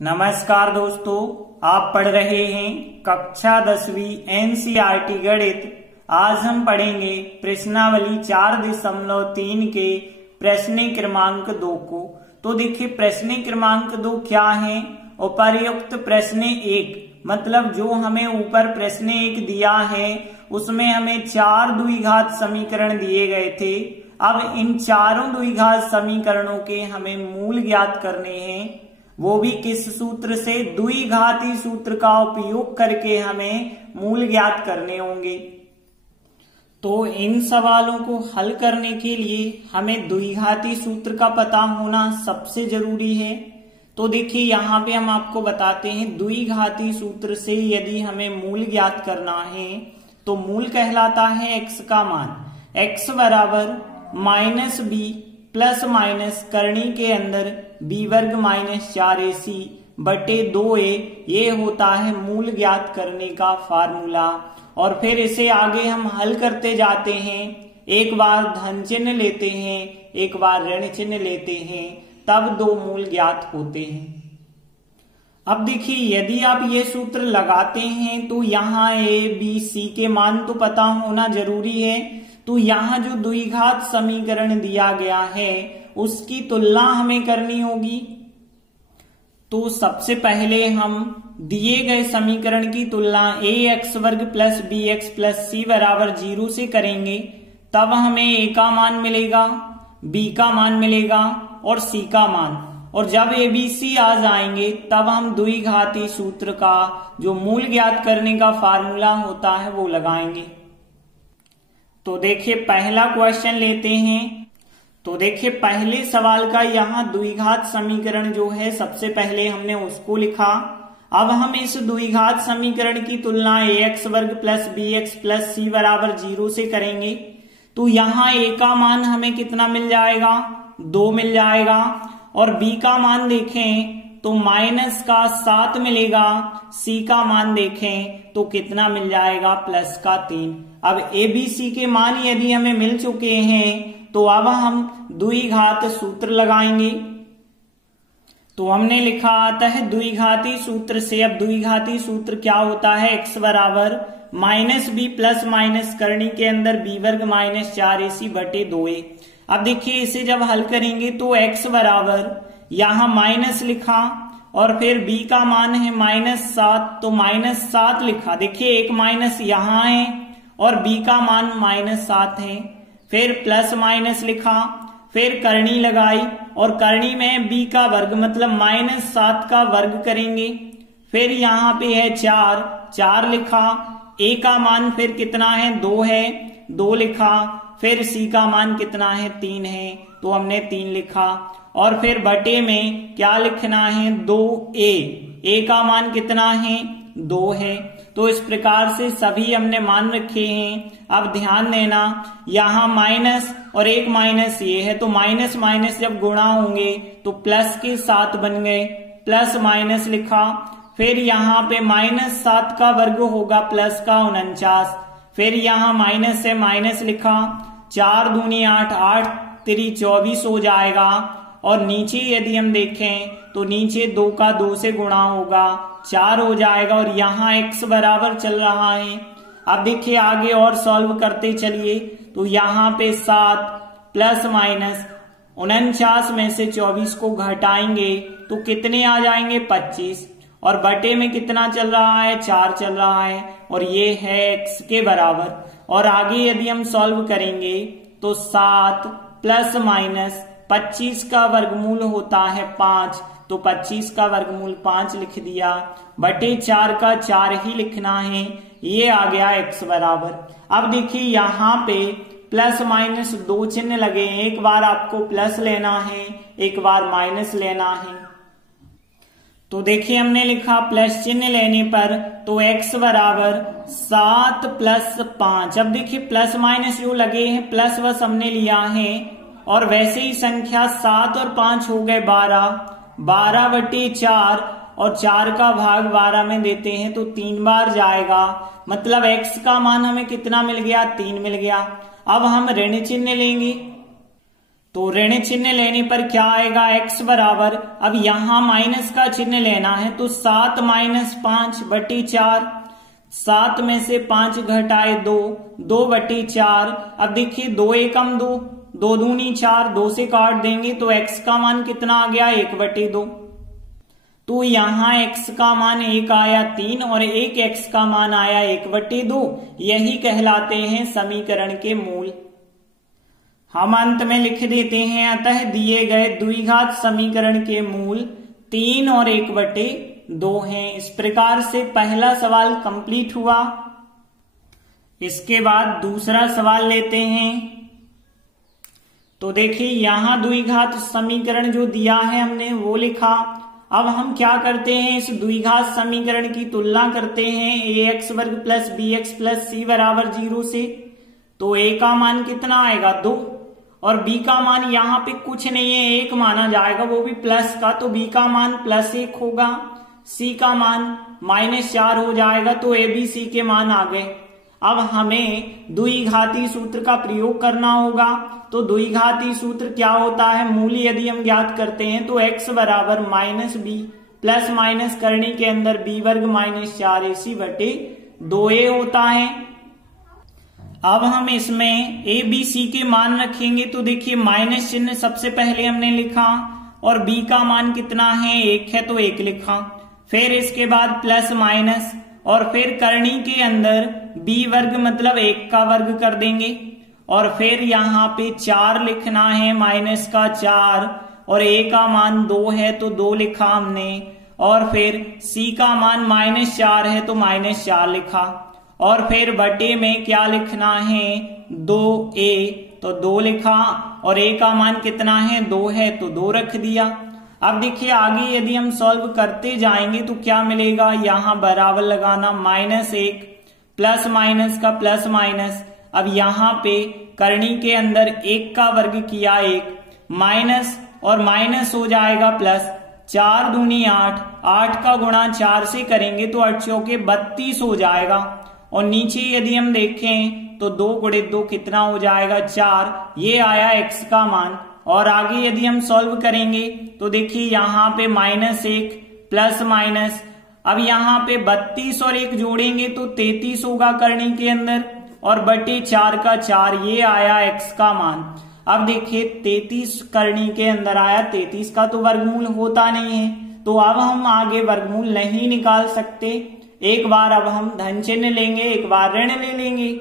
नमस्कार दोस्तों, आप पढ़ रहे हैं कक्षा 10वीं एनसीईआरटी गणित। आज हम पढ़ेंगे प्रश्नावली 4.3 के प्रश्न क्रमांक 2 को। तो देखिए प्रश्न क्रमांक 2 क्या है। उपर्युक्त प्रश्न 1 मतलब जो हमें ऊपर प्रश्न 1 दिया है उसमें हमें 4 द्विघात समीकरण दिए गए थे। अब इन चारों द्विघात समीकरणों के हमें मूल ज्ञात करने हैं, वो भी किस सूत्र से, द्विघाती सूत्र का उपयोग करके हमें मूल ज्ञात करने होंगे। तो इन सवालों को हल करने के लिए हमें द्विघाती सूत्र का पता होना सबसे जरूरी है। तो देखिए यहाँ पे हम आपको बताते हैं द्विघाती सूत्र से यदि हमें मूल ज्ञात करना है तो मूल कहलाता है x का मान। x बराबर माइनस बी प्लस माइनस करनी के अंदर बी वर्ग माइनस 4ac बटे 2a, ये होता है मूल ज्ञात करने का फार्मूला। और फिर इसे आगे हम हल करते जाते हैं, एक बार धन चिन्ह लेते हैं, एक बार ऋण चिन्ह लेते हैं, तब दो मूल ज्ञात होते हैं। अब देखिए यदि आप ये सूत्र लगाते हैं तो यहाँ a b c के मान तो पता होना जरूरी है। तो यहाँ जो द्विघात समीकरण दिया गया है उसकी तुलना हमें करनी होगी। तो सबसे पहले हम दिए गए समीकरण की तुलना ax वर्ग प्लस bx प्लस c बराबर 0 से करेंगे, तब हमें a का मान मिलेगा, b का मान मिलेगा और c का मान। और जब a b c आ जाएंगे तब हम द्विघाती सूत्र का जो मूल ज्ञात करने का फार्मूला होता है वो लगाएंगे। तो देखिए पहला क्वेश्चन लेते हैं। तो देखिए पहले सवाल का यहाँ द्विघात समीकरण जो है सबसे पहले हमने उसको लिखा। अब हम इस द्विघात समीकरण की तुलना ax वर्ग प्लस bx प्लस c बराबर 0 से करेंगे। तो यहाँ a का मान हमें कितना मिल जाएगा, 2 मिल जाएगा। और b का मान देखें तो माइनस का 7 मिलेगा, c का मान देखें तो कितना मिल जाएगा, प्लस का 3। अब a b c के मान यदि हमें मिल चुके हैं तो अब हम द्विघात सूत्र लगाएंगे। तो हमने लिखा आता है द्विघाती सूत्र से। अब द्विघाती सूत्र क्या होता है, x बराबर माइनस बी प्लस माइनस करनी के अंदर बी वर्ग माइनस 4ac बटे 2a। अब देखिए इसे जब हल करेंगे तो x बराबर यहाँ माइनस लिखा और फिर b का मान है -7 तो -7 लिखा। देखिए एक माइनस यहाँ है और b का मान -7 है। फिर प्लस माइनस लिखा, फिर करनी लगाई और करनी में b का वर्ग मतलब -7 का वर्ग करेंगे। फिर यहाँ पे है 4 लिखा, a का मान फिर कितना है, 2 है, 2 लिखा। फिर c का मान कितना है, 3 है, तो हमने 3 लिखा। और फिर बटे में क्या लिखना है, 2a का मान कितना है, 2 है। तो इस प्रकार से सभी हमने मान रखे हैं। अब ध्यान देना यहाँ माइनस और एक माइनस ये है, तो माइनस माइनस जब गुणा होंगे तो प्लस के 7 बन गए, प्लस माइनस लिखा। फिर यहाँ पे -7 का वर्ग होगा प्लस का 49। फिर यहाँ माइनस है, माइनस लिखा, 4 दूनी 8, 8 3 24 हो जाएगा। और नीचे यदि हम देखें तो नीचे 2 का 2 से गुणा होगा, 4 हो जाएगा। और यहाँ x बराबर चल रहा है। अब देखिए आगे और सॉल्व करते चलिए। तो यहाँ पे 7 प्लस माइनस 49 में से 24 को घटाएंगे तो कितने आ जाएंगे, 25। और बटे में कितना चल रहा है, 4 चल रहा है और ये है x के बराबर। और आगे यदि हम सॉल्व करेंगे तो 7 प्लस माइनस 25 का वर्गमूल होता है 5, तो 25 का वर्गमूल 5 लिख दिया, बटे 4 का 4 ही लिखना है। ये आ गया x बराबर। अब देखिए यहाँ पे प्लस माइनस 2 चिन्ह लगे हैं, एक बार आपको प्लस लेना है, एक बार माइनस लेना है। तो देखिए हमने लिखा प्लस चिन्ह लेने पर तो x बराबर 7 प्लस 5। अब देखिए प्लस माइनस जो लगे हैं प्लस बस हमने लिया है और वैसे ही संख्या 7 और 5 हो गए 12, 12 बटे 4 और 4 का भाग 12 में देते हैं तो 3 बार जाएगा, मतलब x का मान हमें कितना मिल गया, 3 मिल गया। अब हम ऋण चिन्ह लेंगे तो ऋण चिन्ह लेने पर क्या आएगा, x बराबर, अब यहां माइनस का चिन्ह लेना है तो 7 माइनस 5/4, 7 में से 5 घटाए 2, 2/4। अब देखिए 2 एकम 2, 2 दूनी 4, 2 से काट देंगे तो x का मान कितना आ गया, 1/2। तो यहां x का मान 1 आया 3 और एक x का मान आया 1/2। यही कहलाते हैं समीकरण के मूल। हम अंत में लिख देते हैं, अतः दिए गए द्विघात समीकरण के मूल 3 और 1/2 हैं। इस प्रकार से पहला सवाल कंप्लीट हुआ। इसके बाद दूसरा सवाल लेते हैं। तो देखिए यहां द्विघात समीकरण जो दिया है हमने वो लिखा। अब हम क्या करते हैं, इस द्विघात समीकरण की तुलना करते हैं ax वर्ग प्लस bx प्लस c बराबर 0 से। तो a का मान कितना आएगा, 2, और b का मान यहाँ पे कुछ नहीं है, 1 माना जाएगा, वो भी प्लस का, तो b का मान +1 होगा। c का मान -4 हो जाएगा। तो a b c के मान आ गए। अब हमें द्विघाती सूत्र का प्रयोग करना होगा। तो द्विघाती सूत्र क्या होता है, मूल यदि हम ज्ञात करते हैं तो x बराबर -b प्लस माइनस करनी के अंदर b वर्ग -4ac/2a होता है। अब हम इसमें a b c के मान रखेंगे। तो देखिए माइनस चिन्ह सबसे पहले हमने लिखा और b का मान कितना है, 1 है तो 1 लिखा। फिर इसके बाद प्लस माइनस और फिर करनी के अंदर b वर्ग मतलब 1 का वर्ग कर देंगे और फिर यहाँ पे 4 लिखना है, माइनस का 4, और a का मान 2 है तो 2 लिखा हमने, और फिर c का मान -4 है तो -4 लिखा, और फिर बटे में क्या लिखना है, 2a तो 2 लिखा, और a का मान कितना है, 2 है तो 2 रख दिया। अब देखिए आगे यदि हम सॉल्व करते जाएंगे तो क्या मिलेगा, यहां बराबर लगाना, -1 प्लस माइनस का प्लस माइनस। अब यहाँ पे करनी के अंदर 1 का वर्ग किया 1, माइनस और माइनस हो जाएगा प्लस, 4 दूनी 8, 8 का गुणा 4 से करेंगे तो 8 चौके 32 हो जाएगा। और नीचे यदि हम देखें तो 2 × 2 कितना हो जाएगा, 4। ये आया x का मान। और आगे यदि हम सॉल्व करेंगे तो देखिए यहाँ पे -1 प्लस माइनस, अब यहाँ पे 32 और 1 जोड़ेंगे तो 33 होगा करनी के अंदर, और बटे 4 का 4, ये आया x का मान। अब देखिए 33 करनी के अंदर आया, 33 का तो वर्गमूल होता नहीं है, तो अब हम आगे वर्गमूल नहीं निकाल सकते। एक बार अब हम धन चिन्ह लेंगे, एक बार ऋण ले लेंगे।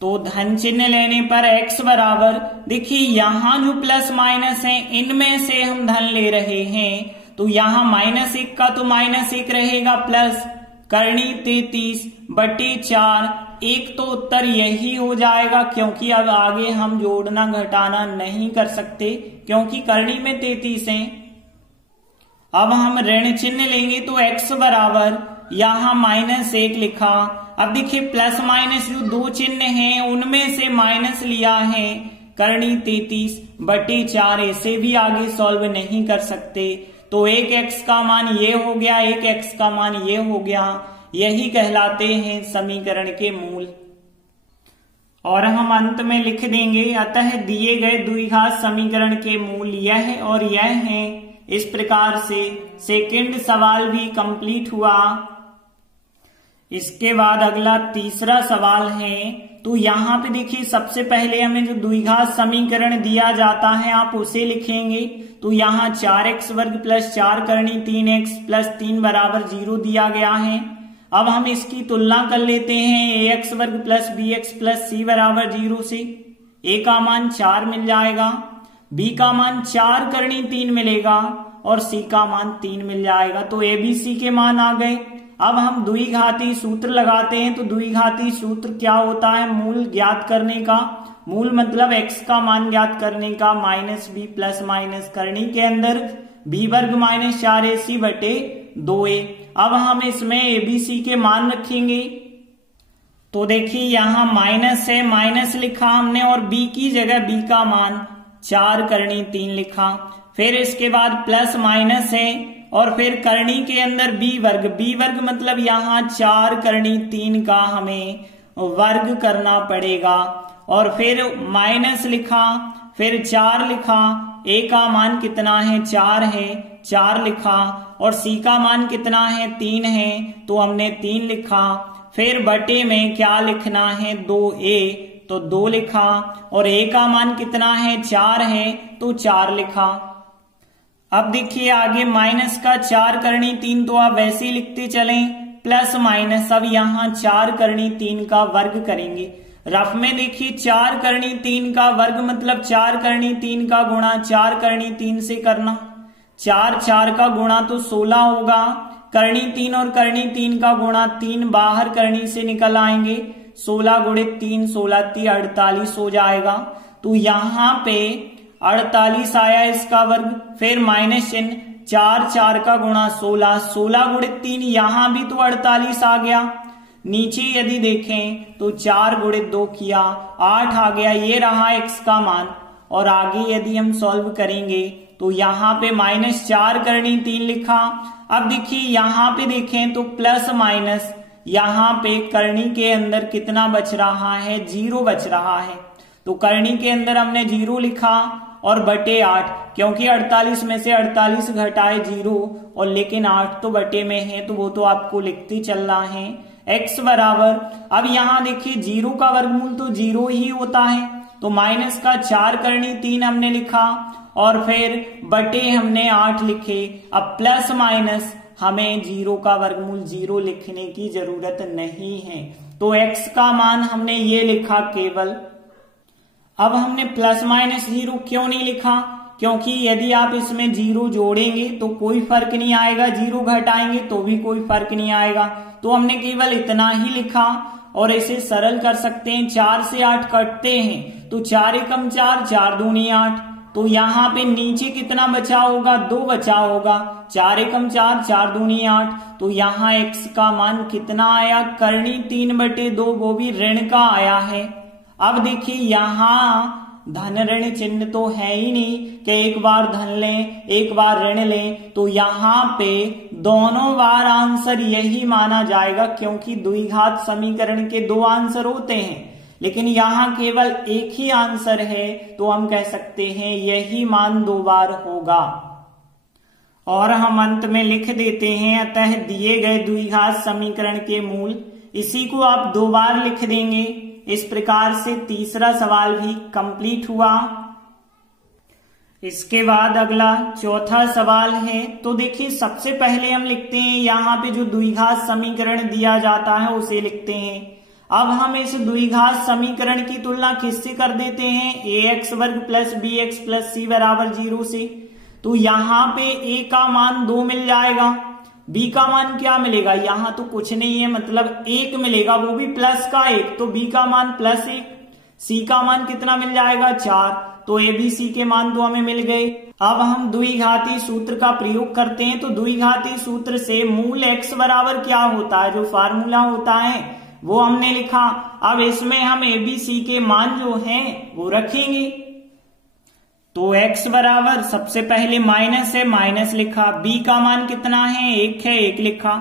तो धन चिन्ह लेने पर x बराबर, देखिए यहां जो प्लस माइनस है इनमें से हम धन ले रहे हैं, तो यहां -1 का तो -1 रहेगा प्लस करनी 33/4, 1 तो उत्तर यही हो जाएगा, क्योंकि अब आगे हम जोड़ना घटाना नहीं कर सकते क्योंकि करनी में 33 है। अब हम ऋण चिन्ह लेंगे तो x बराबर, यहां -1 लिखा। अब देखिए प्लस माइनस जो 2 चिन्ह हैं उनमें से माइनस लिया है, करनी 33/4, ऐसे भी आगे सॉल्व नहीं कर सकते। तो एक x का मान ये हो गया, एक x का मान ये हो गया। यही कहलाते हैं समीकरण के मूल। और हम अंत में लिख देंगे, अतः दिए गए द्विघात समीकरण के मूल यह और यह हैं। इस प्रकार से सेकंड सवाल भी कंप्लीट हुआ। इसके बाद अगला तीसरा सवाल है। तो यहाँ पे देखिए सबसे पहले हमें जो द्विघात समीकरण दिया जाता है आप उसे लिखेंगे। तो यहाँ 4x वर्ग प्लस 4 करनी 3x प्लस 3 बराबर 0 दिया गया है। अब हम इसकी तुलना कर लेते हैं ax वर्ग प्लस bx प्लस c बराबर 0 से। a का मान 4 मिल जाएगा, b का मान 4 करनी 3 मिलेगा और c का मान 3 मिल जाएगा। तो a b c के मान आ गए। अब हम द्विघाती सूत्र लगाते हैं। तो द्विघाती सूत्र क्या होता है, मूल ज्ञात करने का। मूल मतलब x का मान ज्ञात करने का, -b प्लस माइनस करनी के अंदर b वर्ग -4ac/2a। अब हम इसमें abc के मान रखेंगे। तो देखिए यहाँ माइनस है, माइनस लिखा हमने और b की जगह b का मान 4 करनी 3 लिखा। फिर इसके बाद प्लस माइनस है और फिर करनी के अंदर b वर्ग मतलब यहाँ 4 करनी 3 का हमें वर्ग करना पड़ेगा। और फिर माइनस लिखा, फिर 4 लिखा, ए का मान कितना है 4 है, 4 लिखा, और सी का मान कितना है 3 है, तो हमने 3 लिखा। फिर बटे में क्या लिखना है 2a, तो 2 लिखा, और a का मान कितना है 4 है, तो 4 लिखा। अब देखिए आगे माइनस का 4 करनी 3 तो आप वैसे ही लिखते चलें, प्लस माइनस अब यहाँ 4 करनी 3 का वर्ग करेंगे। रफ में देखिए 4 करनी 3 का वर्ग मतलब 4 करनी 3 का गुणा 4 करनी 3 से करना, 4 4 का गुणा तो 16 होगा, करनी 3 और करनी 3 का गुणा 3 बाहर करनी से निकल आएंगे, 16 गुणित 3 16 3 48 हो जाएगा। तो यहाँ पे 48 आया इसका वर्ग, फिर माइनस चिन्ह, 4 4 का गुणा 16, 16 गुणित 3 यहाँ भी तो 48 आ गया। नीचे यदि देखें तो 4 गुणित 2 किया 8 आ गया, ये रहा x का मान। और आगे यदि हम सॉल्व करेंगे तो यहाँ पे -4 करनी 3 लिखा। अब देखिए यहाँ पे देखें तो प्लस माइनस, यहाँ पे करनी के अंदर कितना बच रहा है 0 बच रहा है, तो करनी के अंदर हमने 0 लिखा और बटे 8, क्योंकि 48 में से 48 घटाए 0 और लेकिन 8 तो बटे में है तो वो तो आपको लिखते चलना है। x बराबर, अब यहाँ देखिए 0 का वर्गमूल तो 0 ही होता है, तो माइनस का 4 करनी 3 हमने लिखा और फिर बटे हमने 8 लिखे। अब प्लस माइनस हमें 0 का वर्गमूल 0 लिखने की जरूरत नहीं है, तो x का मान हमने ये लिखा केवल। अब हमने प्लस माइनस 0 क्यों नहीं लिखा, क्योंकि यदि आप इसमें 0 जोड़ेंगे तो कोई फर्क नहीं आएगा, 0 घटाएंगे तो भी कोई फर्क नहीं आएगा, तो हमने केवल इतना ही लिखा। और इसे सरल कर सकते हैं, 4 से 8 कटते हैं तो 4 एकम 4, 4 दूनी 8, तो यहाँ पे नीचे कितना बचा होगा 2 बचा होगा, 4 एकम 4, 4 दूनी 8, तो यहाँ x का मान कितना आया, करनी 3/2, वो भी ऋण का आया है। अब देखिए यहाँ धन ऋण चिन्ह तो है ही नहीं कि एक बार धन लें एक बार ऋण लें, तो यहाँ पे दोनों बार आंसर यही माना जाएगा, क्योंकि द्विघात समीकरण के 2 आंसर होते हैं, लेकिन यहाँ केवल एक ही आंसर है, तो हम कह सकते हैं यही मान 2 बार होगा। और हम अंत में लिख देते हैं, अतः दिए गए द्विघात समीकरण के मूल, इसी को आप 2 बार लिख देंगे। इस प्रकार से तीसरा सवाल भी कंप्लीट हुआ। इसके बाद अगला चौथा सवाल है, तो देखिए सबसे पहले हम लिखते हैं यहाँ पे जो द्विघात समीकरण दिया जाता है उसे लिखते हैं। अब हम इस द्विघात समीकरण की तुलना किससे कर देते हैं, ax वर्ग प्लस bx प्लस c बराबर 0 से, तो यहाँ पे a का मान 2 मिल जाएगा, b का मान क्या मिलेगा, यहाँ तो कुछ नहीं है मतलब 1 मिलेगा, वो भी प्लस का 1, तो b का मान +1, c का मान कितना मिल जाएगा 4, तो a b c के मान तो हमें मिल गए। अब हम द्विघाती सूत्र का प्रयोग करते हैं, तो द्विघाती सूत्र से मूल x बराबर क्या होता है, जो फार्मूला होता है वो हमने लिखा। अब इसमें हम a b c के मान जो हैं वो रखेंगे, तो x बराबर सबसे पहले माइनस है, माइनस लिखा, b का मान कितना है 1 है, 1 लिखा,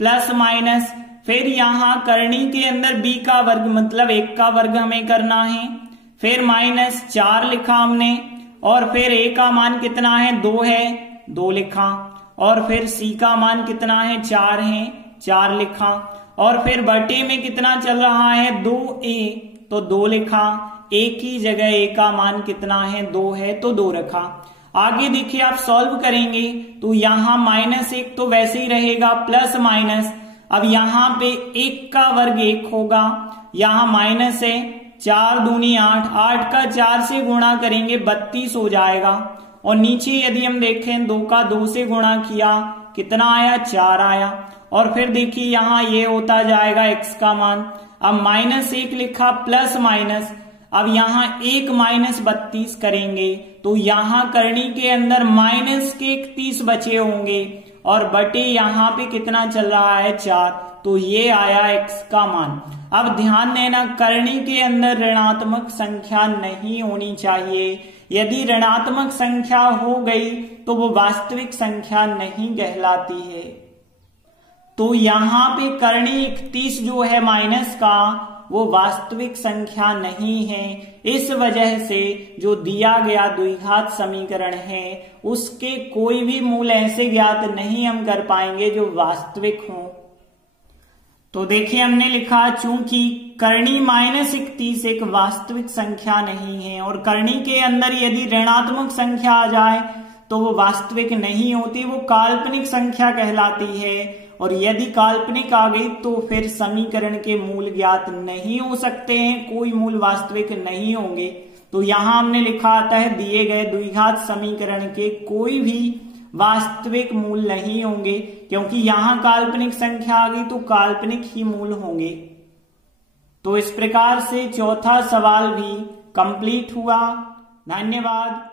प्लस माइनस, फिर यहाँ करनी के अंदर b का वर्ग मतलब 1 का वर्ग हमें करना है, फिर माइनस 4 लिखा हमने, और फिर a का मान कितना है 2 है, 2 लिखा, और फिर c का मान कितना है 4 है, 4 लिखा, और फिर बटे में कितना चल रहा है 2a, तो 2 लिखा, एक ही जगह a का मान कितना है 2 है, तो 2 रखा। आगे देखिए आप सॉल्व करेंगे तो यहाँ -1 तो वैसे ही रहेगा, प्लस माइनस, अब यहाँ पे 1 का वर्ग 1 होगा, यहाँ माइनस है, 4 दूनी 8, 8 का 4 से गुणा करेंगे 32 हो जाएगा, और नीचे यदि हम देखें 2 का 2 से गुणा किया कितना आया 4 आया, और फिर देखिए यहाँ ये होता जाएगा x का मान। अब -1 लिखा प्लस माइनस, अब यहाँ 1 -32 करेंगे तो यहाँ करनी के अंदर -31 बचे होंगे, और बटे यहाँ पे कितना चल रहा है 4, तो ये आया x का मान। अब ध्यान देना करनी के अंदर ऋणात्मक संख्या नहीं होनी चाहिए, यदि ऋणात्मक संख्या हो गई तो वो वास्तविक संख्या नहीं कहलाती है। तो यहाँ पे करनी 31 जो है माइनस का, वो वास्तविक संख्या नहीं है। इस वजह से जो दिया गया द्विघात समीकरण है उसके कोई भी मूल ऐसे ज्ञात नहीं हम कर पाएंगे जो वास्तविक हों। तो देखिए हमने लिखा चूंकि करनी -31 एक वास्तविक संख्या नहीं है और करनी के अंदर यदि ऋणात्मक संख्या आ जाए तो वो वास्तविक नहीं होती, वो काल्पनिक संख्या कहलाती है। और यदि काल्पनिक आ गई तो फिर समीकरण के मूल ज्ञात नहीं हो सकते हैं, कोई मूल वास्तविक नहीं होंगे। तो यहां हमने लिखा आता है दिए गए द्विघात समीकरण के कोई भी वास्तविक मूल नहीं होंगे, क्योंकि यहां काल्पनिक संख्या आ गई तो काल्पनिक ही मूल होंगे। तो इस प्रकार से चौथा सवाल भी कंप्लीट हुआ। धन्यवाद।